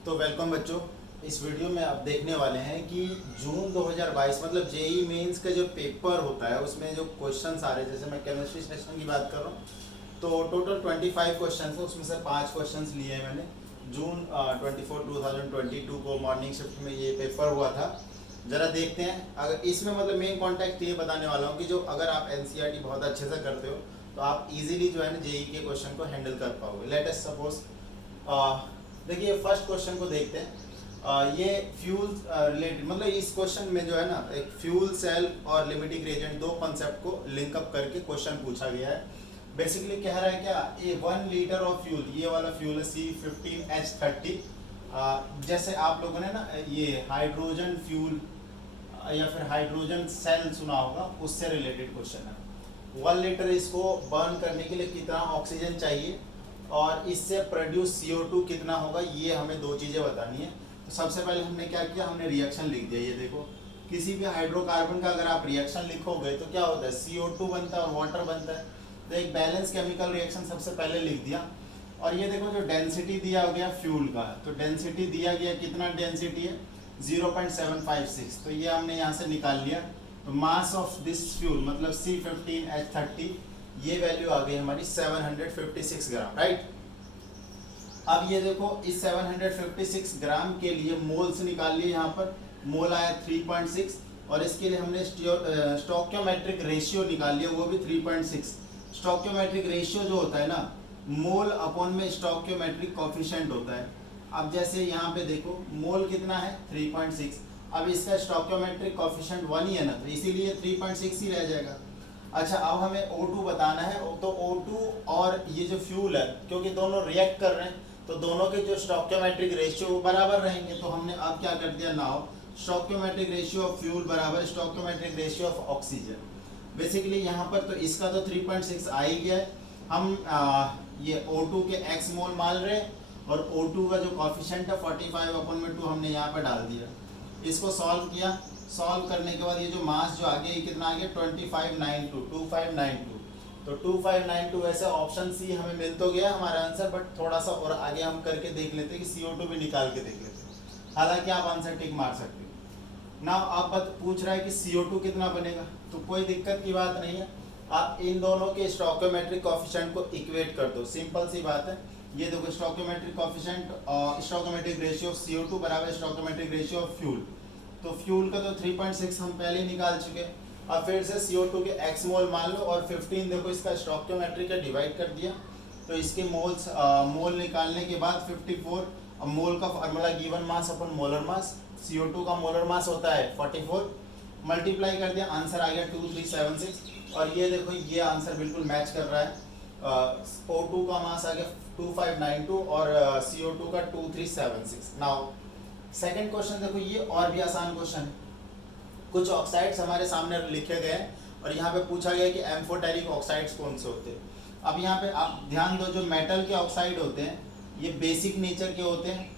तो वेलकम बच्चों। इस वीडियो में आप देखने वाले हैं कि जून 2022 मतलब जेई मेंस का जो पेपर होता है उसमें जो क्वेश्चंस आ रहे हैं, जैसे मैं केमिस्ट्री सेक्शन की बात कर रहा हूँ तो टोटल 25 क्वेश्चंस है, उसमें से 5 क्वेश्चंस लिए हैं मैंने। जून 2022 को मॉर्निंग शिफ्ट में ये पेपर हुआ था। ज़रा देखते हैं, अगर इसमें मतलब मेन कॉन्टेक्ट ये बताने वाला हूँ कि जो अगर आप एनसीईआरटी बहुत अच्छे से करते हो तो आप इजीली जो है ना जेई के क्वेश्चन को हैंडल कर पाओगे। लेट अस सपोज देखिए फर्स्ट क्वेश्चन को देखते हैं। ये फ्यूल रिलेटेड मतलब इस क्वेश्चन में जो है ना एक फ्यूल सेल और लिमिटिंग रिएजेंट दो कॉन्सेप्ट को लिंकअप करके क्वेश्चन पूछा गया है। बेसिकली कह रहा है क्या, ये 1 लीटर ऑफ फ्यूल, ये वाला फ्यूल है C15H30। जैसे आप लोगों ने ना ये हाइड्रोजन फ्यूल या फिर हाइड्रोजन सेल सुना होगा, उससे रिलेटेड क्वेश्चन है। 1 लीटर इसको बर्न करने के लिए कितना ऑक्सीजन चाहिए और इससे प्रोड्यूस CO2 कितना होगा, ये हमें दो चीज़ें बतानी है। तो सबसे पहले हमने क्या किया, हमने रिएक्शन लिख दिया। ये देखो, किसी भी हाइड्रोकार्बन का अगर आप रिएक्शन लिखोगे तो क्या होता है, CO2 बनता है और वाटर बनता है। तो एक बैलेंस केमिकल रिएक्शन सबसे पहले लिख दिया। और ये देखो जो डेंसिटी दिया गया फ्यूल का, तो डेंसिटी दिया गया, कितना डेंसिटी है 0.756। तो ये हमने यहाँ से निकाल लिया। तो मास ऑफ दिस फ्यूल मतलब C15H30, ये वैल्यू आ गई हमारी 756 ग्राम, राइट। अब ये देखो इस 756 ग्राम के लिए मोल्स निकाल लिए, यहाँ पर मोल आया 3.6 और इसके लिए हमने स्टोइकियोमेट्रिक रेशियो निकाल लिया, वो भी 3.6। स्टोइकियोमेट्रिक रेशियो जो होता है ना, मोल अपॉन में स्टोइकियोमेट्रिक कोफिशिएंट होता है। अब जैसे यहाँ पे देखो मोल कितना है 3.6, अब इसका स्टोइकियोमेट्रिक कोफिशिएंट 1 ही है ना, तो इसीलिए 3.6 ही रह जाएगा। अच्छा, अब हमें O2 बताना है। तो O2 और ये जो फ्यूल है, क्योंकि दोनों रिएक्ट कर रहे हैं तो दोनों के जो स्टोइकियोमेट्रिक रेशियो बराबर रहेंगे। तो हमने अब क्या कर दिया, now stoichiometric ratio of fuel बराबर stoichiometric ratio of oxygen. Basically यहाँ पर तो इसका तो 3.6 आ ही गया है। हम ये O2 के x मोल मान रहे हैं और O2 का जो कॉफिशिएंट है 45/2 हमने यहाँ पर डाल दिया। इसको सॉल्व किया, सॉल्व करने के बाद ये जो मास जो आगे ये कितना आ गया 2592 तो 2592 वैसे ऑप्शन सी हमें मिल तो गया हमारा आंसर, बट थोड़ा सा और आगे हम करके देख लेते कि CO2 भी निकाल के देख लेते। हालांकि आप आंसर टिक मार सकते हो ना। आप पूछ रहा है कि CO2 कितना बनेगा, तो कोई दिक्कत की बात नहीं है। आप इन दोनों के स्टोइकियोमेट्रिक कोफिशिएंट को इक्वेट कर दो, सिंपल सी बात है। ये देखो स्टोइकियोमेट्रिक कोफिशिएंट और स्टोइकियोमेट्रिक रेशियो ऑफ CO2 बराबर स्टोइकियोमेट्रिक रेशियो ऑफ फ्यूल। तो फ्यूल का तो 3.6 हम पहले ही निकाल चुके। अब फिर से CO2 के x मोल मान लो और 15 देखो इसका स्टोइकियोमेट्रिक है, डिवाइड कर दिया। तो इसके मोल्स मोल निकालने के बाद 54। अब मोल का फार्मूला गिवन मास अपन मोलर मास, CO2 का मोलर मास होता है 44, मल्टीप्लाई कर दिया, आंसर आ गया 2376। और ये देखो ये आंसर बिल्कुल मैच कर रहा है। O2 का मास आ गया 2592 और CO2 का 2376। नाउ सेकंड क्वेश्चन देखो, ये और भी आसान क्वेश्चन है। कुछ ऑक्साइड्स हमारे सामने लिखे गए हैं और यहाँ पे पूछा गया कि एम्फोटेरिक ऑक्साइड्स कौन से होते हैं। अब यहाँ पे आप ध्यान दो, जो मेटल के ऑक्साइड होते हैं ये बेसिक नेचर के होते हैं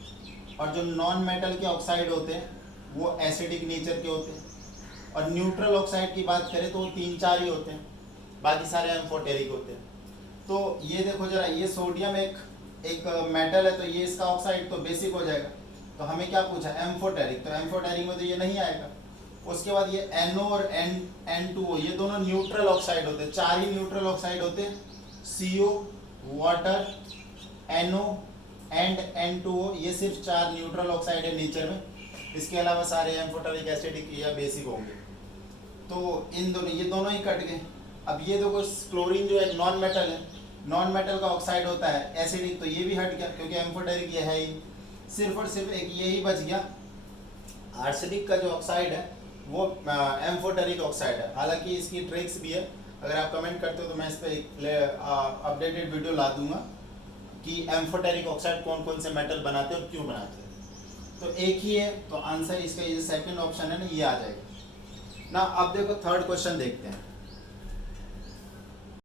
और जो नॉन मेटल के ऑक्साइड होते हैं वो एसिडिक नेचर के होते हैं। और न्यूट्रल ऑक्साइड की बात करें तो वो 3-4 ही होते हैं, बाकी सारे एम्फोटेरिक होते हैं। तो ये देखो जरा, ये सोडियम एक मेटल है, तो ये इसका ऑक्साइड तो बेसिक हो जाएगा। तो हमें क्या पूछा, एम्फोटेरिक, तो एम्फोटेरिक में तो ये नहीं आएगा। उसके बाद ये NO और N2O, ये दोनों न्यूट्रल ऑक्साइड होते हैं, 4 ही न्यूट्रल ऑक्साइड होते हैं, CO, water, NO and N2O, ये सिर्फ 4 न्यूट्रल ऑक्साइड है नेचर में। इसके अलावा सारे एम्फोटेरिक एसिडिक या बेसिक होंगे। तो इन दोनों, ये दोनों ही कट गए। अब ये देखो क्लोरीन जो एक नॉन मेटल है, नॉन मेटल का ऑक्साइड होता है एसिडिक, तो ये भी हट गया क्योंकि एम्फोटेरिक ये है ही। सिर्फ और सिर्फ एक ये ही बच गया, आर्सेनिक का जो ऑक्साइड है वो एम्फोटेरिक ऑक्साइड है। हालांकि इसकी ट्रिक्स भी है, अगर आप कमेंट करते हो तो मैं इस पर अपडेटेड वीडियो ला दूंगा कि एम्फोटेरिक ऑक्साइड कौन कौन से मेटल बनाते हैं और क्यों बनाते हैं। तो एक ही है, तो आंसर इसका ये सेकंड ऑप्शन है ना, ये आ जाएगा ना। अब देखो थर्ड क्वेश्चन देखते हैं।